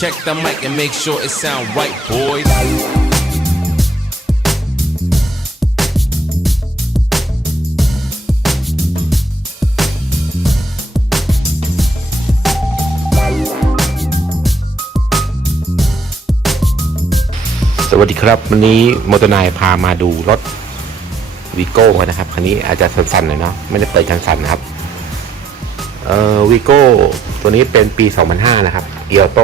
Check the mic and make sure it sound right, boys. สวัสดีครับวันนี้มอเตอร์นายพามาดูรถวีโก้นะครับคันนี้อาจจะสั้นๆหน่อยเนาะไม่ได้เปิดคันสั้นนะครับเอ่อวีโก้ตัวนี้เป็นปี 2005 นะครับเอียโต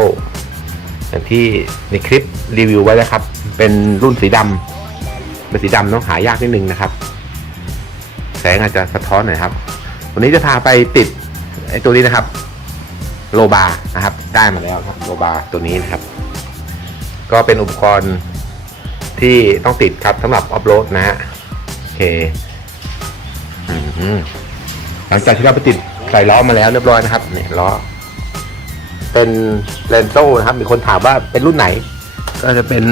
อย่างที่ในคลิปรีวิวไว้แล้วครับ เป็นรุ่นสีดำเป็นสีดำเนาะหายากนิดนึงนะครับ แสงอาจจะสะท้อนหน่อยครับ วันนี้จะพาไปติดไอ้ตัวนี้นะครับ โลบานะครับ ได้มาแล้วครับ โลบาตัวนี้นะครับ ก็เป็นอุปกรณ์ที่ต้องติดครับสำหรับออฟโรดนะฮะโอเคหลังจากที่เราไปติดใส่ล้อมาแล้วเรียบร้อยนะครับเนี่ยล้อ เป็นเลนโซ่นะครับ มีคนถามว่าเป็นรุ่นไหน ก็จะเป็น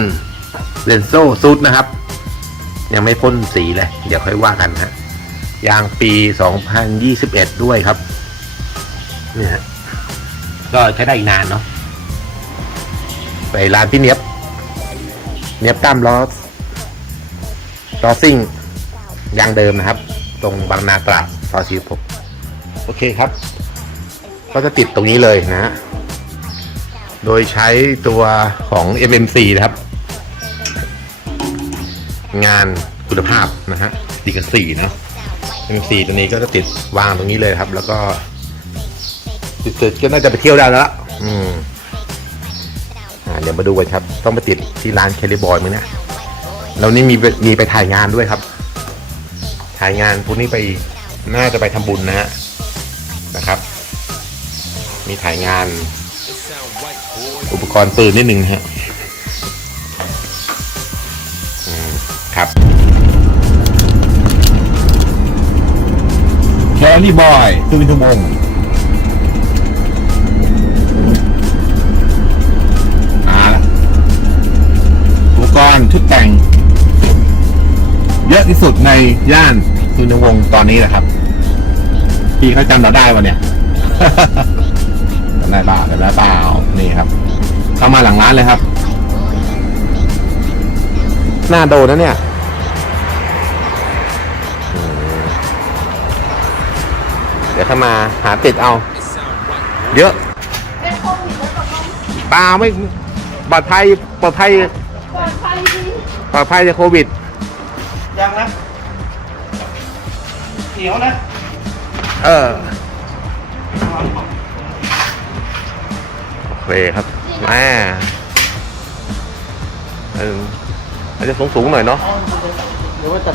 เลนโซ่ซูดนะครับ ยังไม่พ่นสีเลย เดี๋ยวค่อยว่ากันฮะยางปี 2021 ด้วยครับ เนี่ยฮะก็ใช้ได้อีกนานเนาะไปร้านพี่เนียบ เนียบตั้มล้อล้อซิ่งยางเดิมนะครับ ตรงบางนาตราดซอยสี่ผมโอเคครับ ก็จะติดตรงนี้เลยนะฮะ โดยใช้ตัวของ MMC นะครับ งานคุณภาพนะฮะดีกันสี่นะ MMC ตัวนี้ก็จะติดวางตรงนี้เลยครับ แล้วก็ติดเสร็จก็น่าจะไปเที่ยวได้แล้วละอืมอ่าเดี๋ยวมาดูกันครับ ต้องไปติดที่ร้านเคลิบอยมั้งเนี่ยแล้วนี่มีมีไปถ่ายงานด้วยครับ ถ่ายงานพวกนี้ไปน่าจะไปทำบุญนะฮะนะครับ มีถ่ายงาน อุปกรณ์ปืนนิดนึงฮะครับแคลี่บอยตุ้ยทุ่มงอ่าอุปกรณ์ชุดแต่ง เยอะที่สุดในย่านสุนวงศ์ตอนนี้แหละครับ พี่เขาจำเราได้วะเนี่ยจำได้เปล่าจำได้เปล่านี่ครับ เข้ามาหลังร้านเลยครับ หน้าโดนนะเนี่ยอืมเดี๋ยวเข้ามาหาติดเอา It sound right. เยอะเปล่าไม่ปลอดภัยปลอดภัยปลอดภัยดีปลอดภัยจากโควิด ยังนะเหนียวนะ เออโอเคครับ แม่เอออาจจะสูงสูงๆหน่อยเนาะหรือว่าจะ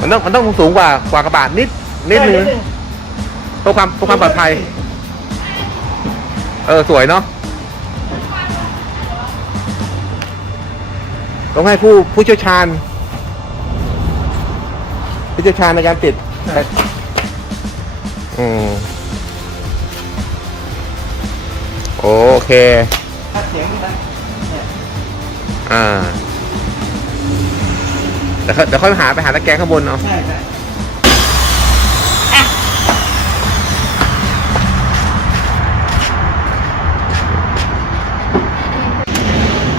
มันต้องมันต้องสูงกว่ากว่ากระบะนิดนิดนึงเพื่อความเพื่อความปลอดภัย เออสวยเนาะต้องให้ผู้ผู้เชี่ยวชาญ ผู้เชี่ยวชาญในการติดอืม โอเคถ้าเสียงนี่นะเนี่ยอ่าเดี๋ยวเขาเดี๋ยวค่อยหาไปหาตะแกรงข้างบนเอาใช่ใช่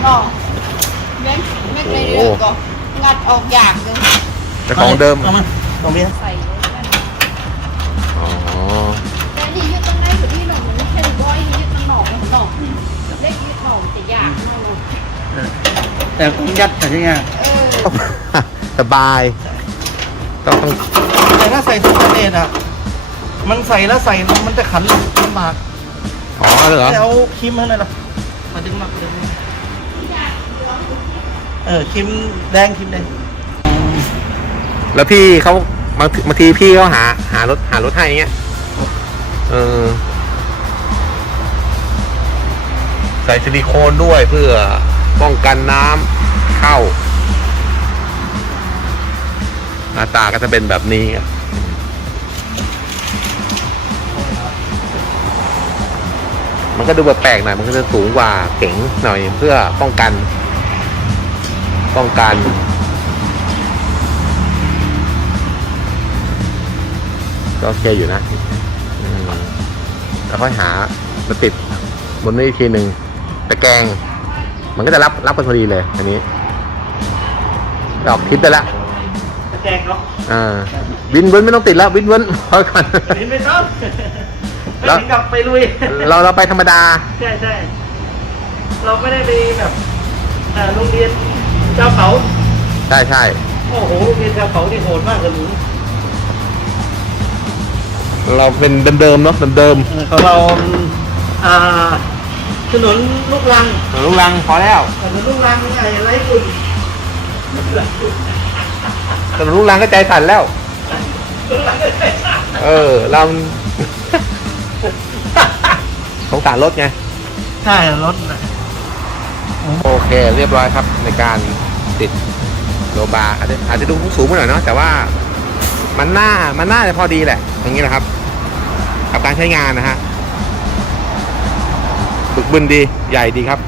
อ๋อแม่งแม่งในเรื่องก็งัดออกอย่างหนึงแต่ของเดิม เอามาตรงนี้ ใส่ องแต่ยากมากเลยเออแต่ต้องยัดแต่ยังไงเออสบาย ต้องต้องแต่ถ้าใส่สแตนเลสอะ มันใส่แล้วใส่มันจะขันลำบากอ๋อเหรอแต่เอาครีมให้หน่อยนะมาดึงมาดึงมาเออครีมแดงครีมแดง แล้วพี่เขาบางบางทีพี่เขาหาหารถหารถให้อย่างเงี้ย เออ ใส่ซิลิโคนด้วยเพื่อป้องกันน้ำเข้า หน้าตาก็จะเป็นแบบนี้ครับมันก็ดูแบบแปลกหน่อย มันก็จะสูงกว่าเก๋งหน่อยเพื่อป้องกัน ป้องกัน ก็โอเคอยู่นะ แล้วค่อยหามาติดบนนี้อีกทีหนึ่ง ตะแกรงมันก็จะรับรับกันพอดีเลย อันนี้ออกทิปได้ละตะแกรงเนาะอ่าวินเวิร์นไม่ต้องติดแล้ววินเวิร์นพอก่อน อันนี้ไม่ต้องแล้แล้ววถึงกับไปลุย เราเราไปธรรมดา ใช่ใช่เราไม่ได้ไปแบบอ่าโรงเรียนเจ้าเขาใช่ใช่โอ้โหโรงเรียนเจ้าเขาที่โหดมากเลยหนูเราเป็นเดิมๆเนาะเดิมเออของเราอ่า ถนนลูกรังๆลุงลังพอแล้วถนนลูกรังไอ้ไรคุณแต่ลุงลังก็ใจสั่นแล้ว เออเราสงสารรถไง ใช่รถน่ะโอเคเรียบร้อยครับในการติดโลบาร์อาจจะอาจจะดูสูงไปหน่อยเนาะแต่ว่ามันน่ามันน่าจะพอดีแหละ อย่างนี้แหละครับ กับการใช้งานนะฮะ บึกบึนดีใหญ่ดีครับ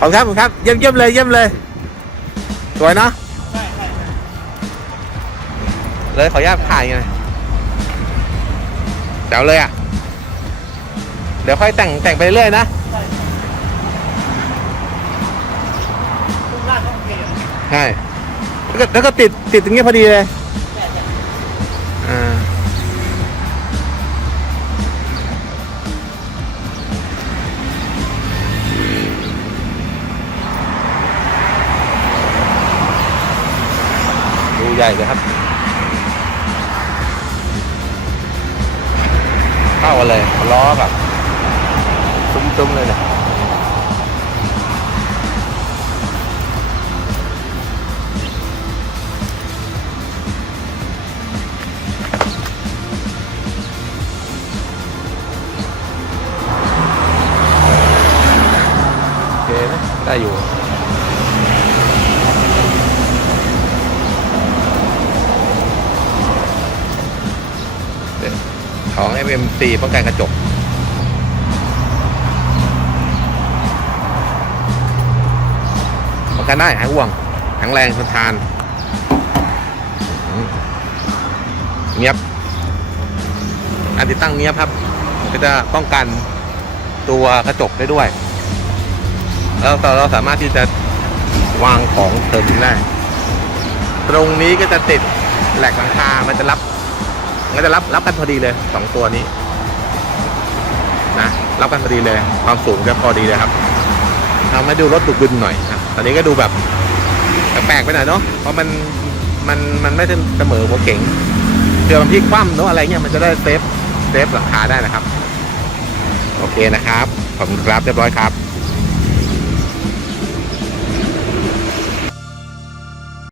ขอบคุณครับขอบคุณครับเยี่ยมเยี่ยมเลยเยี่ยมเลยสวยเนาะเลยขออนุญาตถ่ายไงเจ๋วเลยอะ เดี๋ยวค่อยแต่งแต่งไปเรื่อยนะใช่แล้วก็แล้วก็ติดติดตรงนี้พอดีเลย ใหญ่เลยครับ เข้าอะไรลยล้อแบบซุ้มๆเลยเนี่ย FMC ป้องกันกระจก ป้องกันได้หายห่วงแข็งแรงทนทานเงียบการติดตั้งเนี้ยบครับ ก็จะป้องกันตัวกระจกได้ด้วย แล้วเราสามารถที่จะวางของเติมได้ ตรงนี้ก็จะติดแหลกหลังคา มันจะรับ ก็จะรับรับกันพอดีเลยสองตัวนี้นะรับกันพอดีเลย ความสูงจะพอดีเลยครับทำให้ดูรถดุบึนหน่อยนะตอนนี้ก็ดูแบบแปลกๆไปหน่อยเนาะเพราะมันมันมันไม่เสมอหัวเก๋งเผื่อมันพลิกคว่ำเนาะอะไรเงี้ยมันจะได้เซฟเซฟหลังคาได้นะครับ โอเคนะครับขอบคุณครับเรียบร้อยครับ